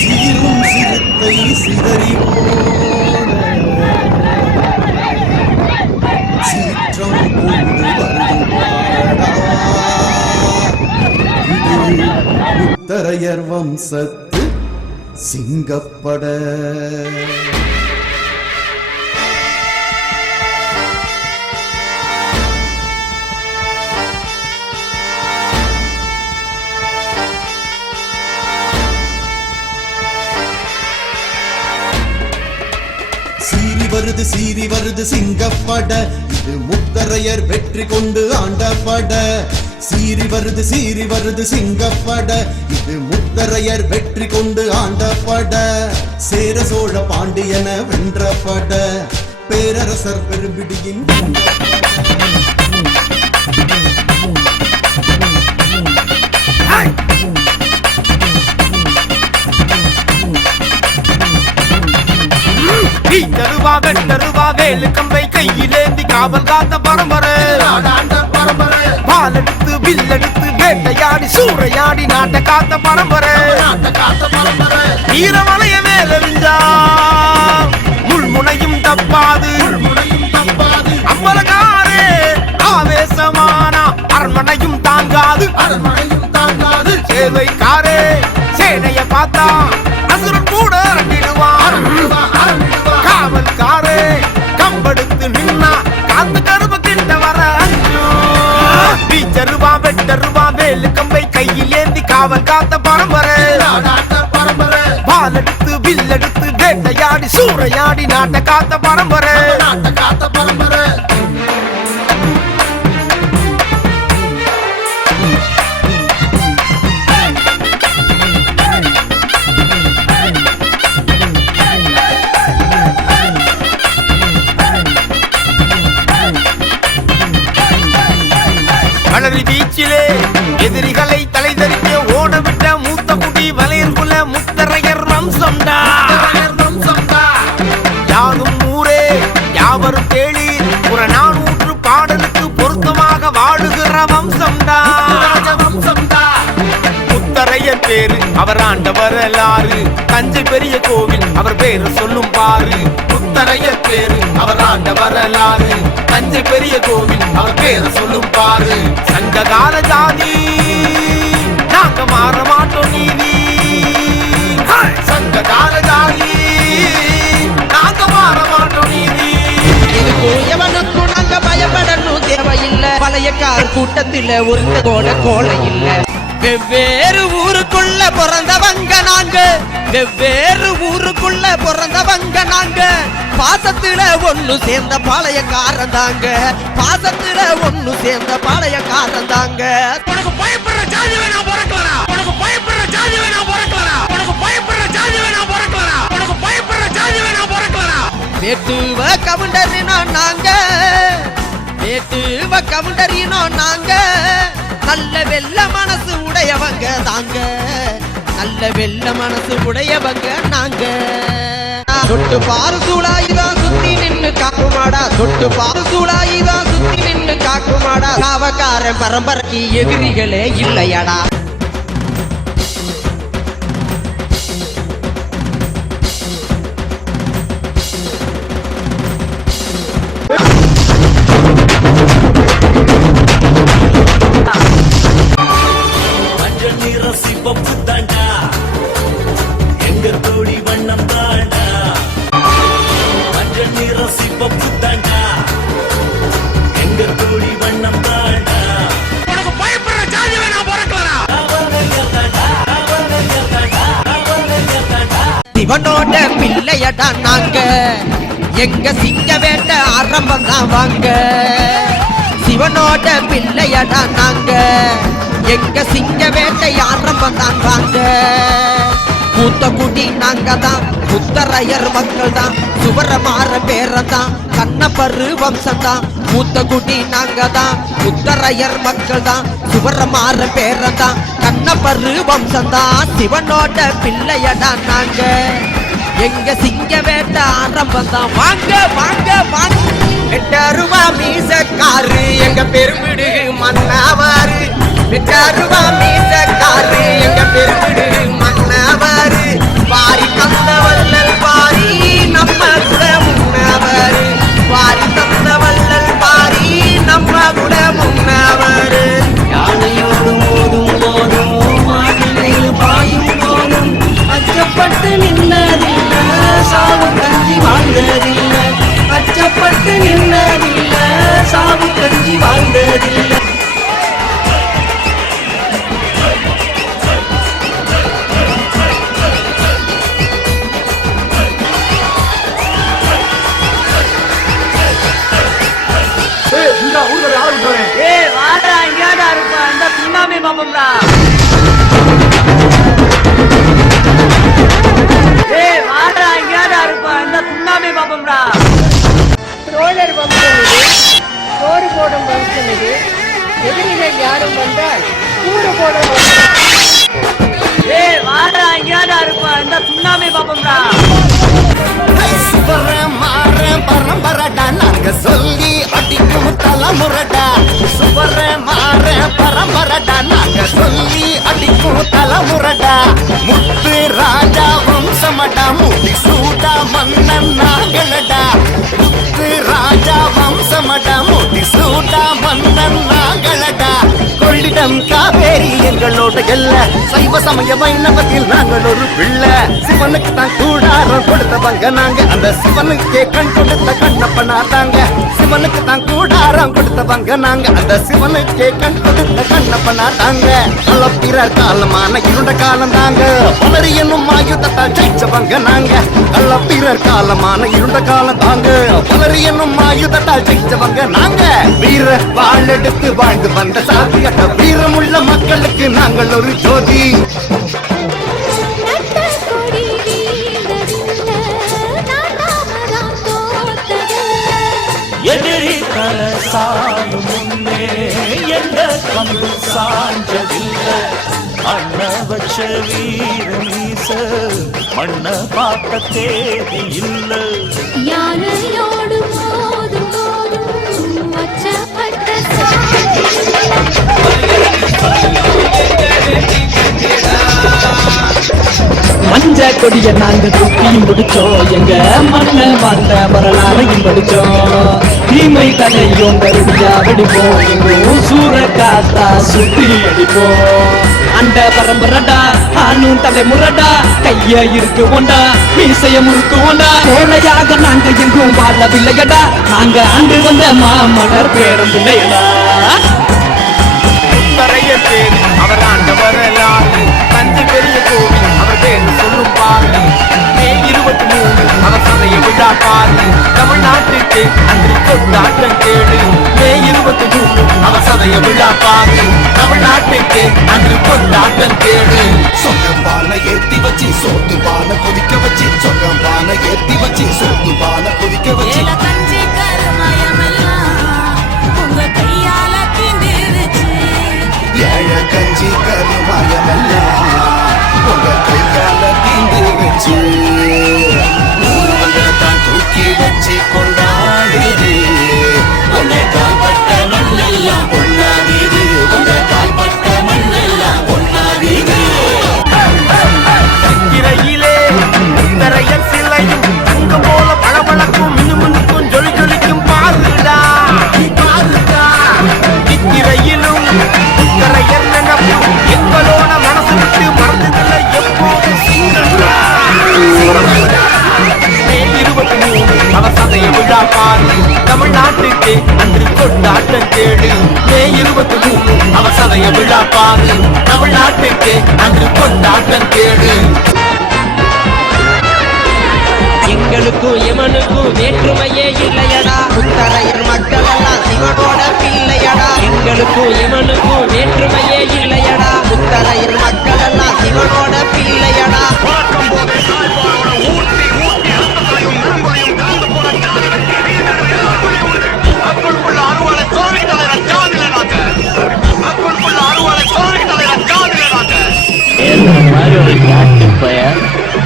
சீரும் சிறுத்தை சிதறி சீற்றம் கொண்டு உத்தரையர் வம்சத்து சிங்கப்பட சீறி வருது சிங்கப்பட, இது முத்தரையர் வெற்றி கொண்டு ஆண்டப்பட. சீறி வருது சிங்கப்பட, இது முத்தரையர் வெற்றி கொண்டு ஆண்டப்பட. சேர சோழ பாண்டியன வென்றப்பட, பேரரசர் பெரும்பிடியின் வெட்டருவா வேலு கம்பை கையிலேந்தி காவல் காத்த பரம்பரை. பாலெடுத்து வில்லெடுத்து வேட்டையாடி சூறையாடி நாட்டை காத்த பரம்பரை. வீரமலைய மேலெறிஞ்சா முள்முனையும் தப்பாது. அம்பலகாரே ஆவேசமானா அரண்மனையும் தாங்காது. சேவைக்காரே சேனைய பார்த்தா அசுரன் கூட அரங்கிடுவான். காவல்காரே கம்பெடுத்து நின்னா காத்து கருவ கிட்ட வர வீச்சருவா வெட்டருவா வேலு கம்பை கையில் ஏந்தி காவல் காத்த பரம்பரை. பாலெடுத்து வில்லெடுத்து வேட்டையாடி சூறையாடி நாட்டை காத்த பரம்பரை. மலரி பீச்சிலே எதிரிகளை தலை தரிக்க ஓடவிட்ட மூத்த குடி வலையர்குல முத்தரையர் வம்சம்டா. யாரும் ஊரே யாவரும் கேளி புறநானூற்று பாடலுக்கு பொருத்தமாக வாழுகிற வம்சம்டா. முத்தரையர் பேரு அவர் ஆண்ட வரலாறு. தஞ்சை பெரிய கோவில் அவர் பேரு சொல்லும் பாரு. முத்தரையர் பேரு அவர் ஆண்ட வரலாறு. தஞ்சை பெரிய கோவில் அவர் பேரு சொல்லும் பாரு. சங்க கால ஜாதி நாங்க மாற மாட்டோம் நீதி. சங்க கால ஜாதி நாங்க மாற மாட்டோம் நீதி. எவனுக்கும் நாங்க பயப்படணும் தேவையில்லை. பழைய கால கூட்டத்தில் ஒரு கோல இல்லை. வெவ்வேறு ஊருக்குள்ள பிறந்தவங்க நாங்க. வெவ்வேறு ஊருக்குள்ள பிறந்தவங்க நாங்க. பாசத்துல ஒண்ணு சேர்ந்த பாளையக்காரன் தாங்க. பாசத்துல ஒண்ணு சேர்ந்த பாளையக்காரன் தாங்க. உனக்கு பயப்படுற ஜாதி வேணா பிறக்கலாம். உனக்கு பயப்படுற ஜாதி வேணா பிறக்கலாம். உனக்கு பயப்படுற ஜாதி வேணா பிறக்கலாம். உனக்கு பயப்படுற ஜாதி வேணா பிறக்கலாம். வேட்டுவ கவுண்டரினோ நாங்க. வேட்டுவ கவுண்டரினோ நாங்க. நல்ல வெள்ள மனசு உடையவங்க தாங்க. நல்ல வெள்ள மனசு உடையவங்க நாங்க. தொட்டு பாரு சூழாயிதான் சுத்தி நின்னு காக்குமாடா. தொட்டு பாரு சூழாயிதான் சுத்தி நின்னு காக்குமாடா. காவக்காரன் பரம்பரைக்கு எதிரிகளே இல்லையடா. சிவனோட பிள்ளையடா நாங்க. எங்க சிங்க வேட்ட ஆரம்பம் தான் வாங்க. சிவனோட பிள்ளையடா நாங்க. எங்க சிங்க வேட்டை ஆரம்பம் தான் வாங்க. மூத்த குடி நாங்க தான். முத்தரையர் மக்கள் தான். சுவர மாற பேரதான் கண்ணப்பரு வம்சம்தான் மூத்த குடி நாங்க தான் முத்தரையர் மக்கள் தான் சுவரமாற பேரதான் கண்ணப்பரு வம்சம்தான் சிவனோட பிள்ளையடா நாங்க எங்க சிங்க வேட்ட ஆரம்பம் தான் வாங்க வாங்க வாங்க 8 ரூபா மீசக்காரு எங்க பெருமிடு மன்னவாரு 8 ரூபா மீசக்காரு எங்க பெருமிடு மன்னவாரு வாரி தந்த வள்ளல் பாரி நம்ம குல முன்னவரு வாரி தந்த வள்ளல் பாரி நம்ம குல முன்னவரு யானையோடு மோதும் போதும் மாட்டில் பாயும் போதும் அச்சப்பட்டு நின்னதில்ல சாவு கஞ்சி வாழ்ந்ததில்ல அச்சப்பட்டு நின்னதில்ல சாவு கஞ்சி வாழ்ந்ததில்ல வாடா இங்கடா இருப்பா இந்த சுண்ணாம்பே பாப்போம்டா வாடா இங்கடா இருப்பா இந்த சுண்ணாம்பே பாப்போம்டா தோழர் வம்சம் இது சோறு போடும் வம்சம் இது எதிரிகள் யாரும் வந்தால் கூறு போடும் வாடா இங்கடா இருப்பா இந்த சுண்ணாம்பே பாப்போம்டா பரம்பரடா நாங்க சொல்லி அடிக்கும் தலைமுறடா சுவர மாற பரம்பரடா நாங்க சொல்லி அடிக்கும் தலைமுறடா முத்து ராஜா வம்சமடா முடி சூடா மன்னன் நாங்களடா முத்து ராஜா வம்சமடா முடி சூடா மன்னன் நாங்களடா கொள்ளிடம் காவேரி எங்களோட எல்ல சைவ சமய வைணவத்தில் நாங்கள் ஒரு பிள்ளை சிவனுக்கு தான் கூடாரம் கொடுத்தவங்க நாங்க அந்த சிவனுக்கே கண் கொடுத்த கண்ணப்பனா தாங்க சிவனுக்கு தான் கூடாரம் கொடுத்தவங்க நாங்க அந்த சிவனுக்கே கண் கொடுத்த கண்ணப்பனா தாங்க கள்ளப்பிறர் காலமான இருண்ட காலம் தாங்க பலரி என்னும் ஆயுதத்தால் ஜெயிச்சவங்க நாங்க கள்ளப்பிறர் காலமான இருண்ட காலம் தாங்க பலரி என்னும் ஆயுதத்தால் ஜெயிச்சவங்க நாங்க வீர வாழெடுத்து வாழ்ந்து வந்த சாதிகட்ட வீரமுள்ள மக்களுக்கு நாங்கள் ஒரு ஜோதி எதிரி தர சாலும் முன்னே எந்த கம்பு சாஞ்சதில்லை அண்ண வச்ச வீர மீச மண்ண பார்த்த தேதி இல்லை யானையோடு மோதும் போதும் அச்சப்பட்ட மஞ்ச கொடிய நாங்க தூக்கியும் பிடிச்சோம் எங்க மண்ண பார்த்த வரலாறையும் படிச்சோம் தீமை கதையும் கருடியா வெடிப்போம் எங்கும் சூற காத்தா சுத்தி அடிப்போம் அந்த பரம்பரடா ஆணும் தலைமுறடா கைய இருக்கு ஒண்டா மீசைய முறுக்கு ஒண்டா கோழையாக நாங்க எங்கும் வாழவில்லையடா நாங்க ஆண்டு வந்த மாமன்னர் பேரும் பிள்ளையடா முத்தரைய பேர் அவர் ஆண்ட வரலாறு தஞ்சை பெரிய கோவில் அவர் பேர் சொல்லும் பாரு மே 23 அவர் சதைய விழா பாரு தமிழ்நாட்டுக்கு அன்று கொண்டாட்டம் கேடு மே 23 அவர் சதைய விழா பாரு தமிழ்நாட்டுக்கு அன்று கொண்டாட்டம் கேடு சொர்க்கம் பானை ஏத்தி வச்சு சோத்து பானை கொதிக்க வச்சு சொர்க்கம் பானை ஏத்தி வச்சு சோத்து பானை கொதிக்க வச்சு கஞ்சி கருமயமெல்லாம் உங்க கையால திண்டிருச்சு ஏழ கஞ்சி கருமாயமெல்லாம் உங்க கையால தீந்து வச்சு ஊர்வங்களை தான் தூக்கி வச்சு கொண்டாடுது உங்க கால்பட்ட மண்ணெல்லாம் பொன்னாடிது உங்க கால்பட்ட மண்ணெல்லாம் பொன்னாடிது இறையிலே முத்தரையர் சிலையும் தங்கம் போல பளபளக்கும் மினுமினுக்கும் ஜொலி ஜொலிக்கும் பாருடா பாருடா இத்திரையிலும் முத்தரையர் நினைப்பு எங்களோட மனசு விட்டு மறந்ததில்லை எப்போதும் சிங்கடா மே 23 அவர் சதைய விழா பாரு தமிழ்நாட்டுக்கு அன்று கொண்டாட்டம் கேடு மே 23 அவர் சதைய விழா பாரு தமிழ்நாட்டுக்கு அன்று கொண்டாட்டம் கேடு எங்களுக்கும் எமனுக்கும் வேற்றுமையே இல்லையடா முத்தரையர் மக்கள் எல்லாம் சிவனோட பிள்ளையடா எங்களுக்கும் எமனுக்கும் வேற்றுமையே இல்லையடா முத்தரையர் மக்கள் எல்லாம் சிவனோட பிள்ளையடா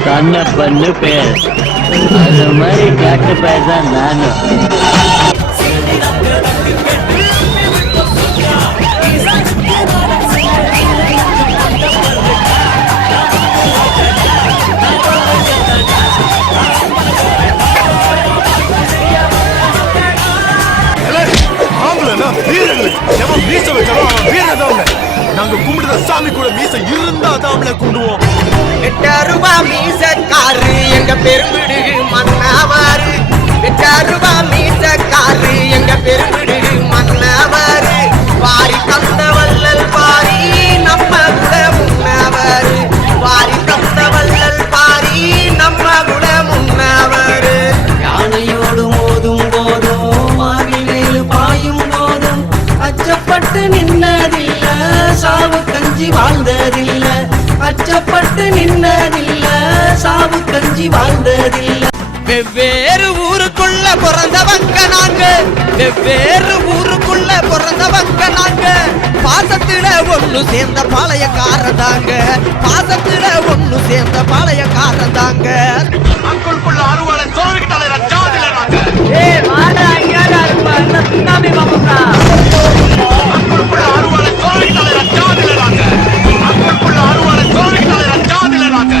சொன்ன பொண்ணு பேர் அது மாதிரி கட்டு பேச நானும் நாங்க கும்பிடுற சாமி கூட மீச இருந்தா தான் கும்பிடுவோம். 8 ரூபா மீசக்காரு எங்க பெரும்பிடுகு மன்னவாரு 8 ரூபா மீசக்காரு எங்க பெரும்பிடுகு மன்னவாரு வாரி தந்த வள்ளல் பாரி நம்ம குல முன்னவரு வாரி தந்த வள்ளல் பாரி நம்ம குல முன்னவரு யானையோடு மோதும் போதும் மாவிலேறு பாயும் போதும் அச்சப்பட்டு நின்னதில்ல சாவு கஞ்சி வாழ்ந்ததில்ல அச்சப்பட்டு நின்னதில்ல சாவு கஞ்சி வாழ்ந்ததில்ல வெவ்வேறு ஊருக்குள்ள பிறந்தவங்க நாங்க வெவ்வேறு ஊருக்குள்ள பிறந்தவங்க நாங்க பாசத்துல ஒண்ணு சேர்ந்த பாளையக்காரதாங்க பாசத்துல ஒண்ணு சேர்ந்த பாளையக்காரதாங்க அங்குள்குள்ள அறுவலை தோல்விட்டாலே ரச்சாதில நாங்க அங்குள்குள்ள அறுவலை தோல்விட்டாலே ரச்சாதில நாங்க அங்குள்குள்ள அறுவலை தோல்விட்டாலே ரச்சாதில நாங்க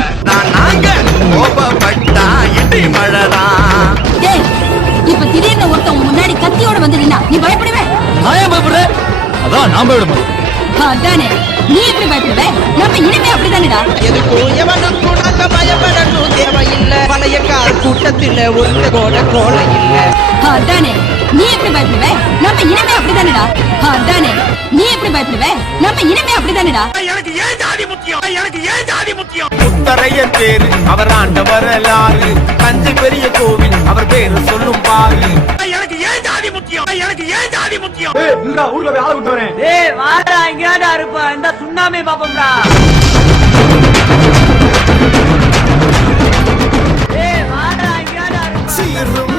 நாங்க கோபப்பட்டா இடி மழைதான் டேய் இப்ப திடீர்னு ஒருத்தன் உன் முன்னாடி கத்தியோட வந்து நின்னா நீ பயப்படுவே நான் ஏன் பயப்படுறேன் அதான் நான் பயப்பட மாட்டேன் அதானே நீ எப்படி பயப்படுவே நம்ம இனிமே அப்படிதானடா எதுக்கும் எவனுக்கும் நாங்க பயப்படணும் தேவையில்லை பழையக்கார கூட்டத்துல ஒருத்த கூட கோலை இல்லை அதானே நீ எப்படி பயப்படுவே நம்ம இனிமே அப்படிதானடா அதானே நீ எப்படி பயப்படுவே நம்ம இனிமே அப்படிதானடா எனக்கு ஏன் ஜாதி முக்கியம் எனக்கு ஏன் ஜாதி முக்கியம் முத்தரையன் பேரு அவர் ஆண்ட வரலாறு தஞ்சை பெரிய கோவில் அவர் பேரு சொல்லும் பாரு எனக்கு ஏன் ஜாதி முக்கியம் எனக்கு ஏன் ஜாதி முக்கியம் ஊர்ல போய் ஆள விட்டு வரேன் வாடா இங்கடா இருப்பா இந்த சுண்ணாமே பாப்போம்டா சீரும்